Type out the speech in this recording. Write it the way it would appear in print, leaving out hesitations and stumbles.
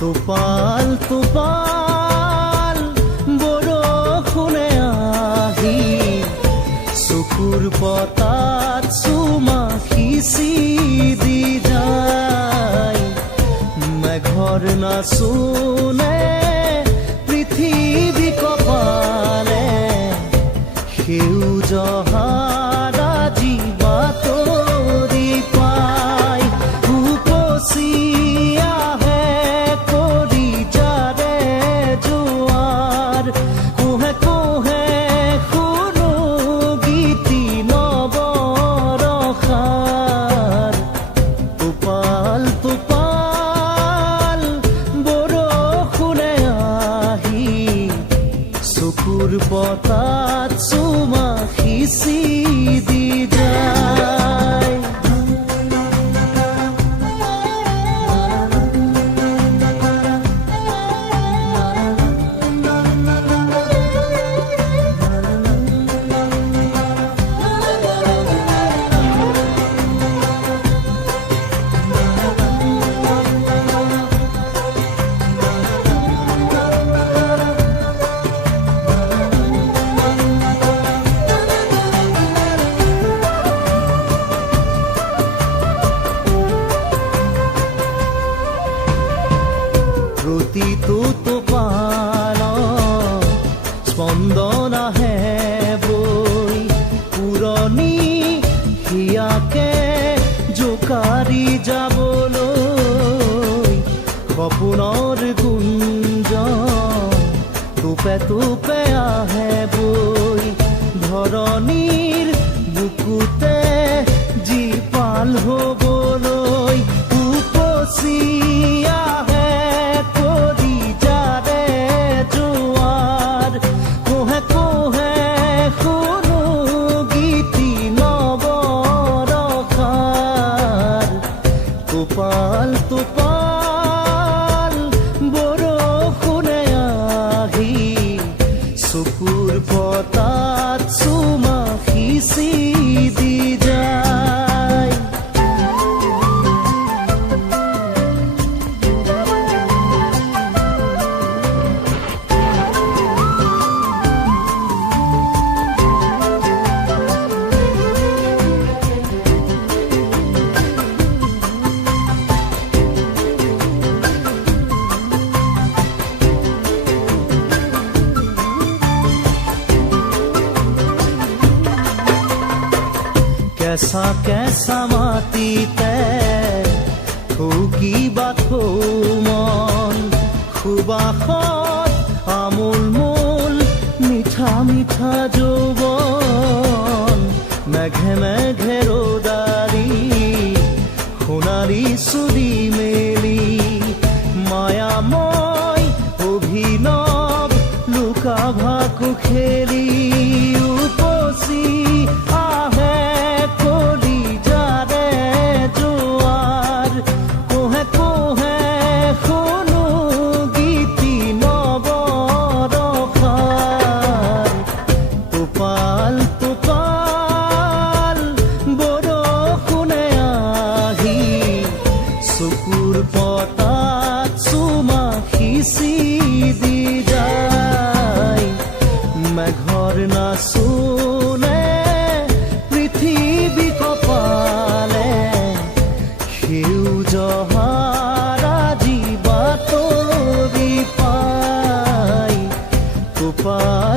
টোপাল টোপাল বৰষুণে আহি চকুৰ পতাত চুমা সিঁচি দি যায়। মেঘৰ নাচোনে পৃথিৱী কপালে সেউজ হাৰা জীৱাতৰি পায়। উপচি আহে কৰি যাৰে জোৱাৰ, কোহে কোহে শুনো গীতি নৱৰসাৰ। টোপাল টোপাল বৰষুণে আহি চকুৰ পতাত চুমা সিঁচি দি যায়। প্ৰতিটো টোপালত স্পন্দন আহে বৈ, পুৰণি হিয়াকে জোকাৰি যাবলৈ। সপোনৰ গুঞ্জন টোপে টোপে আহে বৈ, ধৰণিৰ বুকুতে জীপাল হ'বলৈ। উপচি আহে কৰি যাৰে জোৱাৰ, কোহে কোহে শুনো গীতি নৱৰসাৰ। টোপাল টোপাল বৰষুণে আহি চকুৰ পতাত চুমা সিঁচি দি যায়। কেঁচা কেঁচা মাটিতে থুকিবা মন, সুবাসত আমোল মোল মিঠা মিঠা যৌৱন। মেঘে মেঘে ৰ'দাৰি সোণাৰী চুৰি মেলি, মায়াময় অভিনৱ লুকা ভাকু খেলি। উপচি আহে কৰি যাৰে জোৱাৰ, কোহে কোহে শুনো গীতি নৱৰসাৰ। টোপাল টোপাল বৰষুণে আহি চকুৰ পতাত চুমা সিঁচি দি যায়। মেঘৰ নাচোনে পৃথিৱী কপালে সেউজ হাৰা জীৱাতৰি পায়। টোপাল